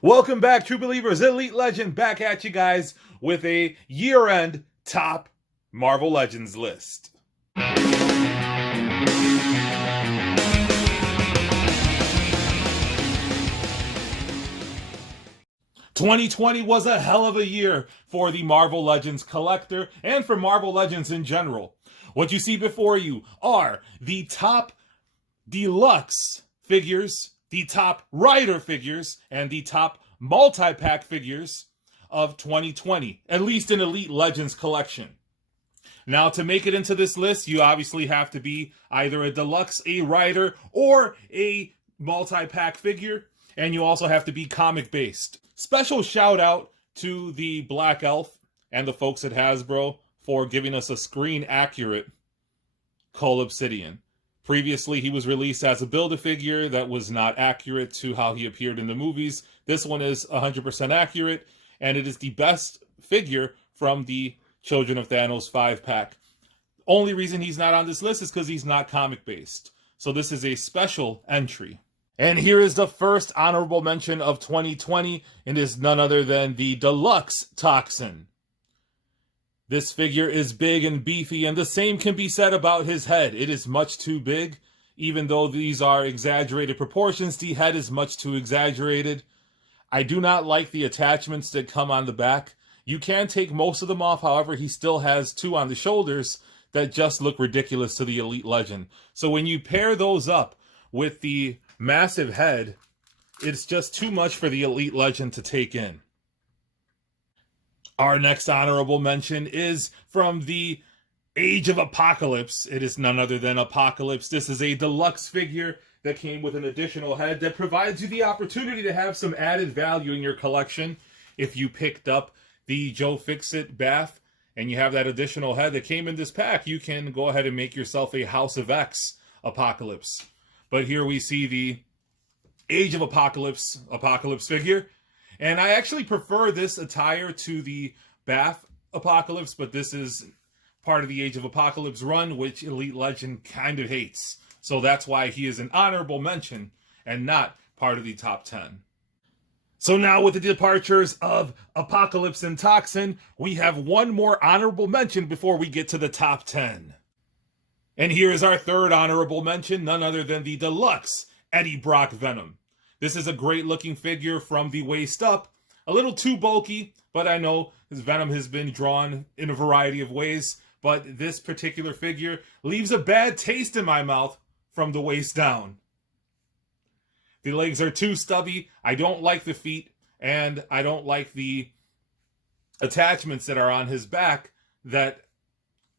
Welcome back, true believers. Elite Legend back at you guys with a year-end top Marvel Legends list. 2020 was a hell of a year for the Marvel Legends collector and for Marvel Legends in general. What you see before you are the top deluxe figures, the top rider figures, and the top multi-pack figures of 2020, at least in Elite Legends collection. Now, to make it into this list, you obviously have to be either a deluxe, a rider, or a multi-pack figure, and you also have to be comic-based. Special shout out to the Black Elf and the folks at Hasbro for giving us a screen-accurate Cull Obsidian. Previously, he was released as a Build-A-Figure that was not accurate to how he appeared in the movies. This one is 100% accurate, and it is the best figure from the Children of Thanos 5-pack. Only reason he's not on this list is because he's not comic-based. So this is a special entry. And here is the first honorable mention of 2020, and is none other than the Deluxe Toxin. This figure is big and beefy, and the same can be said about his head. It is much too big. Even though these are exaggerated proportions, the head is much too exaggerated. I do not like the attachments that come on the back. You can take most of them off, however, he still has two on the shoulders that just look ridiculous to the Elite Legend. So when you pair those up with the massive head, it's just too much for the Elite Legend to take in. Our next honorable mention is from the Age of Apocalypse. It is none other than Apocalypse. This is a deluxe figure that came with an additional head that provides you the opportunity to have some added value in your collection. If you picked up the Joe Fixit Bath and you have that additional head that came in this pack, you can go ahead and make yourself a House of X Apocalypse. But here we see the Age of Apocalypse figure. And I actually prefer this attire to the Bath Apocalypse, but this is part of the Age of Apocalypse run, which Elite Legend kind of hates. So that's why he is an honorable mention and not part of the top 10. So now with the departures of Apocalypse and Toxin, we have one more honorable mention before we get to the top 10. And here is our third honorable mention, none other than the Deluxe Eddie Brock Venom. This is a great looking figure from the waist up. A little too bulky, but I know his Venom has been drawn in a variety of ways. But this particular figure leaves a bad taste in my mouth from the waist down. The legs are too stubby. I don't like the feet, and I don't like the attachments that are on his back that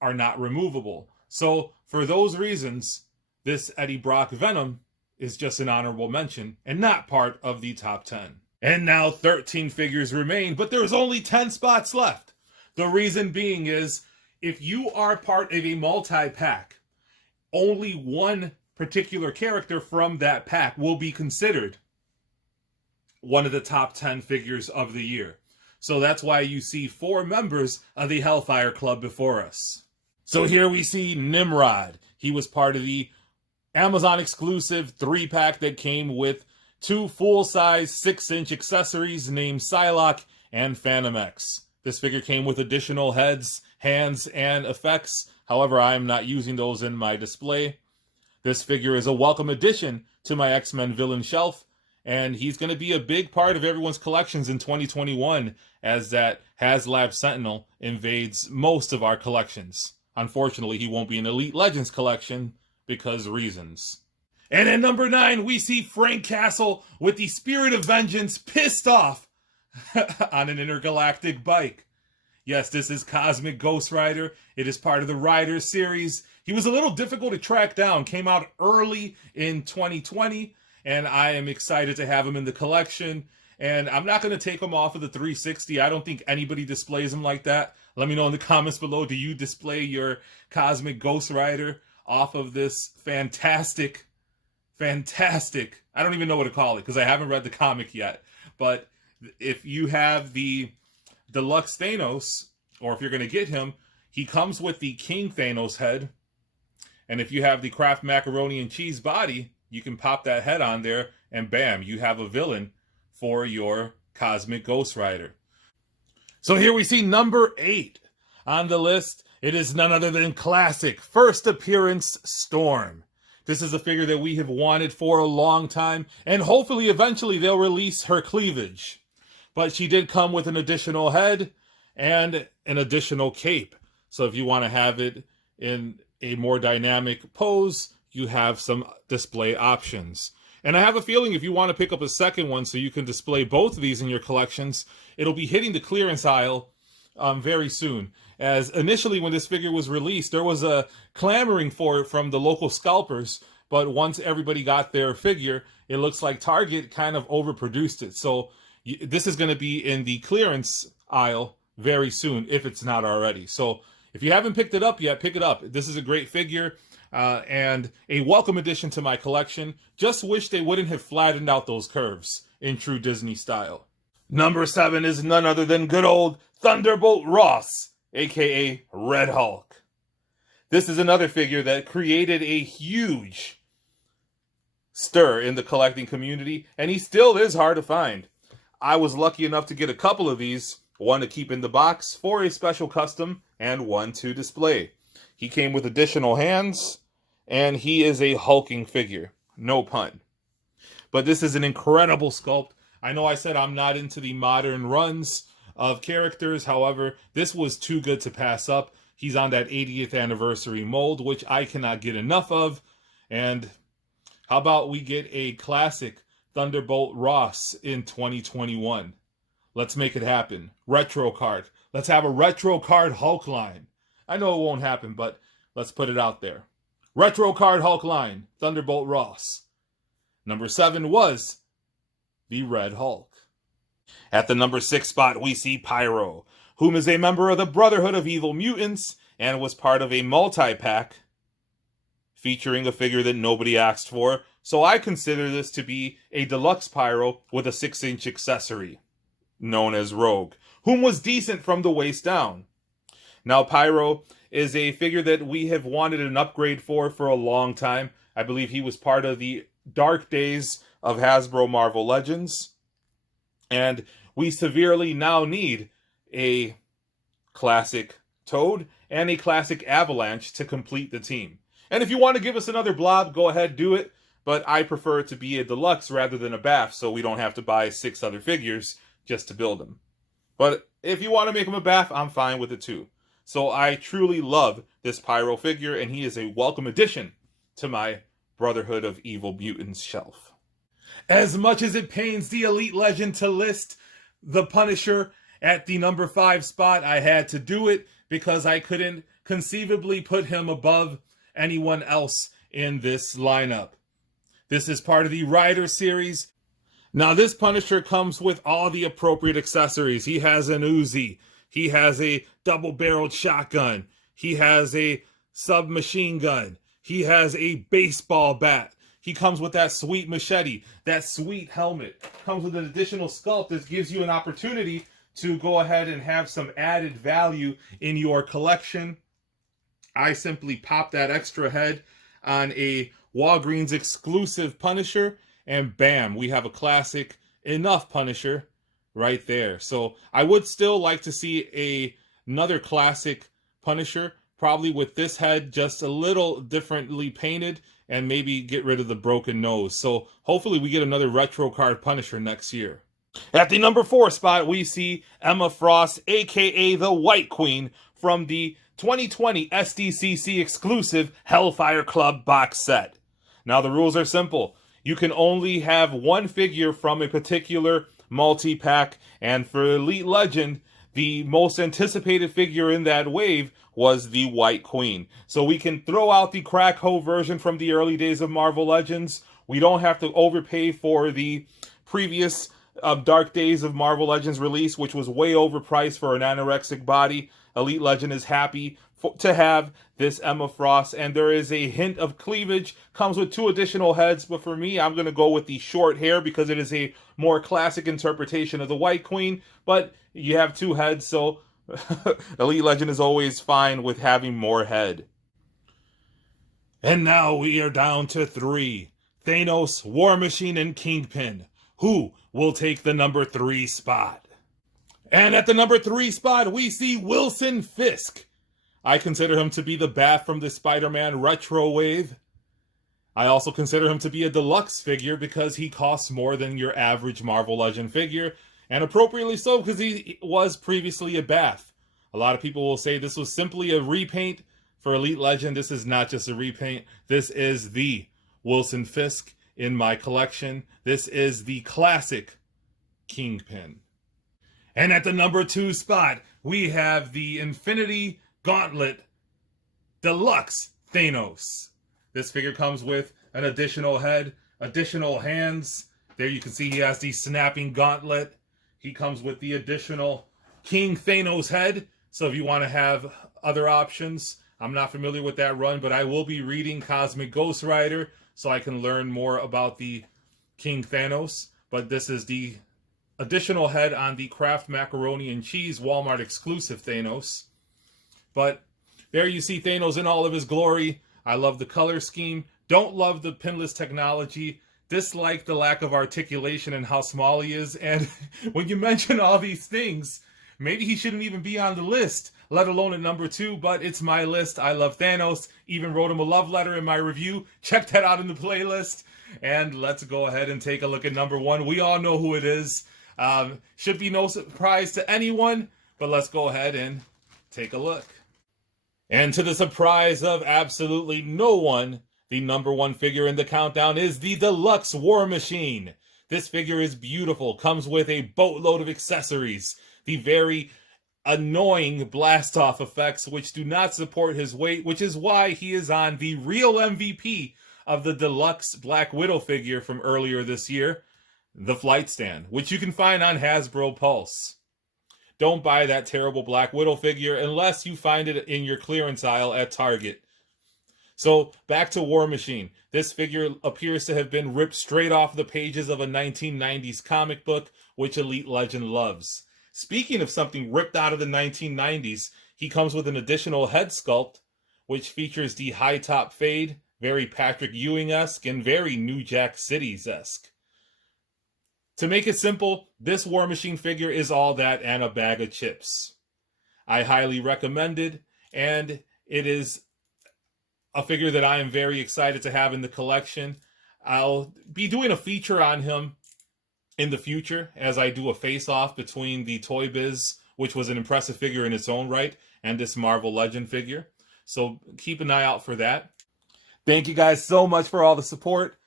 are not removable. So for those reasons, this Eddie Brock Venom is just an honorable mention and not part of the top 10. And now 13 figures remain, but there's only 10 spots left. The reason being is, if you are part of a multi-pack, only one particular character from that pack will be considered one of the top 10 figures of the year. So that's why you see 4 members of the Hellfire Club before us. So here we see Nimrod. He was part of the Amazon exclusive 3-pack that came with 2 full-size 6-inch accessories named Psylocke and Phantom X. This figure came with additional heads, hands, and effects. However, I am not using those in my display. This figure is a welcome addition to my X-Men villain shelf, and he's going to be a big part of everyone's collections in 2021 as that HasLab Sentinel invades most of our collections. Unfortunately, he won't be an Elite Legends collection because reasons. And at number 9, we see Frank Castle with the Spirit of Vengeance pissed off on an intergalactic bike. Yes, this is Cosmic Ghost Rider. It is part of the Rider series. He was a little difficult to track down, came out early in 2020, and I am excited to have him in the collection. And I'm not going to take him off of the 360. I don't think anybody displays him like that. Let me know in the comments below, do you display your Cosmic Ghost Rider off of this fantastic, I don't even know what to call it because I haven't read the comic yet. But if you have the Deluxe Thanos, or if you're going to get him, he comes with the King Thanos head. And if you have the Kraft Macaroni and Cheese body, you can pop that head on there and bam, you have a villain for your Cosmic Ghost Rider. So here we see number 8 on the list. It is none other than classic first appearance Storm. This is a figure that we have wanted for a long time, and hopefully eventually they'll release her cleavage. But she did come with an additional head and an additional cape. So if you want to have it in a more dynamic pose, you have some display options. And I have a feeling if you want to pick up a second one so you can display both of these in your collections, it'll be hitting the clearance aisle very soon. As initially when this figure was released, there was a clamoring for it from the local scalpers, but once everybody got their figure, it looks like Target kind of overproduced it. So this is going to be in the clearance aisle very soon, if it's not already. So if you haven't picked it up yet, pick it up. This is a great figure and a welcome addition to my collection. Just wish they wouldn't have flattened out those curves in true Disney style. Number 7 is none other than good old Thunderbolt Ross, aka Red Hulk. This is another figure that created a huge stir in the collecting community, and he still is hard to find. I was lucky enough to get a couple of these, one to keep in the box for a special custom, and one to display. He came with additional hands, and he is a hulking figure. No pun. But this is an incredible sculpt. I know I said I'm not into the modern runs of characters. However, this was too good to pass up. He's on that 80th anniversary mold, which I cannot get enough of. And how about we get a classic Thunderbolt Ross in 2021? Let's make it happen. Retro card. Let's have a retro card Hulk line. I know it won't happen, but let's put it out there. Retro card Hulk line, Thunderbolt Ross. Number 7 was the Red Hulk. At the number 6 spot, we see Pyro, whom is a member of the Brotherhood of Evil Mutants and was part of a multi-pack featuring a figure that nobody asked for. So I consider this to be a deluxe Pyro with a 6-inch accessory, known as Rogue, whom was decent from the waist down. Now, Pyro is a figure that we have wanted an upgrade for a long time. I believe he was part of the dark days of Hasbro Marvel Legends. And we severely now need a classic Toad and a classic Avalanche to complete the team. And if you want to give us another blob, go ahead, do it. But I prefer it to be a deluxe rather than a BAF, so we don't have to buy 6 other figures just to build them. But if you want to make him a BAF, I'm fine with it too. So I truly love this Pyro figure, and he is a welcome addition to my Brotherhood of Evil Mutants shelf. As much as it pains the Elite Legend to list the Punisher at the number 5 spot, I had to do it because I couldn't conceivably put him above anyone else in this lineup. This is part of the Rider series. Now, this Punisher comes with all the appropriate accessories. He has an Uzi. He has a double-barreled shotgun. He has a submachine gun. He has a baseball bat. He comes with that sweet machete, that sweet helmet. Comes with an additional sculpt that gives you an opportunity to go ahead and have some added value in your collection. I simply pop that extra head on a Walgreens exclusive Punisher, and bam, we have a classic enough Punisher right there. So I would still like to see another classic Punisher, probably with this head just a little differently painted, and maybe get rid of the broken nose. So hopefully we get another retro card Punisher next year. At the number 4 spot, we see Emma Frost, aka the White Queen, from the 2020 SDCC exclusive Hellfire Club box set. Now the rules are simple. You can only have one figure from a particular multi-pack, and for Elite Legend, the most anticipated figure in that wave was the White Queen. So we can throw out the crack hoe version from the early days of Marvel Legends. We don't have to overpay for the previous Dark Days of Marvel Legends release, which was way overpriced for an anorexic body. Elite Legend is happy to have this Emma Frost, and there is a hint of cleavage. Comes with 2 additional heads, but for me, I'm going to go with the short hair because it is a more classic interpretation of the White Queen, but you have 2 heads, so Elite Legend is always fine with having more head. And now we are down to 3. Thanos, War Machine, and Kingpin, who will take the number 3 spot. And at the number 3 spot, we see Wilson Fisk. I consider him to be the Bat from the Spider-Man retro wave. I also consider him to be a deluxe figure because he costs more than your average Marvel Legend figure, and appropriately so because he was previously a Bat. A lot of people will say this was simply a repaint for Elite Legend. This is not just a repaint. This is the Wilson Fisk in my collection. This is the classic Kingpin. And at the number 2 spot, we have the Infinity Gauntlet Deluxe Thanos. This figure comes with an additional head, additional hands. There you can see he has the snapping gauntlet. He comes with the additional King Thanos head. So if you want to have other options, I'm not familiar with that run, but I will be reading Cosmic Ghost Rider so I can learn more about the King Thanos. But this is the additional head on the Kraft Macaroni and Cheese Walmart exclusive Thanos. But there you see Thanos in all of his glory. I love the color scheme. Don't love the pinless technology. Dislike the lack of articulation and how small he is. And when you mention all these things, maybe he shouldn't even be on the list, let alone at number 2, but it's my list. I love Thanos. Even wrote him a love letter in my review. Check that out in the playlist. And let's go ahead and take a look at number 1. We all know who it is. Should be no surprise to anyone, but let's go ahead and take a look. And to the surprise of absolutely no one, the number 1 figure in the countdown is the Deluxe War Machine. This figure is beautiful, comes with a boatload of accessories, the very annoying blast-off effects which do not support his weight, which is why he is on the real MVP of the Deluxe Black Widow figure from earlier this year, the Flight Stand, which you can find on Hasbro Pulse. Don't buy that terrible Black Widow figure unless you find it in your clearance aisle at Target. So, back to War Machine. This figure appears to have been ripped straight off the pages of a 1990s comic book, which Elite Legend loves. Speaking of something ripped out of the 1990s, he comes with an additional head sculpt, which features the high top fade, very Patrick Ewing-esque, and very New Jack Cities-esque. To make it simple, this War Machine figure is all that and a bag of chips. I highly recommend it, and it is a figure that I am very excited to have in the collection. I'll be doing a feature on him in the future as I do a face-off between the Toy Biz, which was an impressive figure in its own right, and this Marvel Legend figure. So keep an eye out for that. Thank you guys so much for all the support.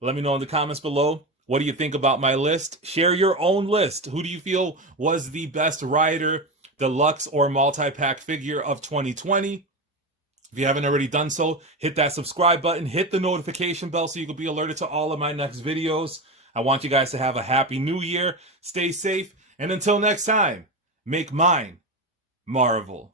Let me know in the comments below. What do you think about my list? Share your own list. Who do you feel was the best Rider, Deluxe, or Multi-Pack figure of 2020? If you haven't already done so, hit that subscribe button, hit the notification bell so you can be alerted to all of my next videos. I want you guys to have a happy new year. Stay safe. And until next time, make mine Marvel.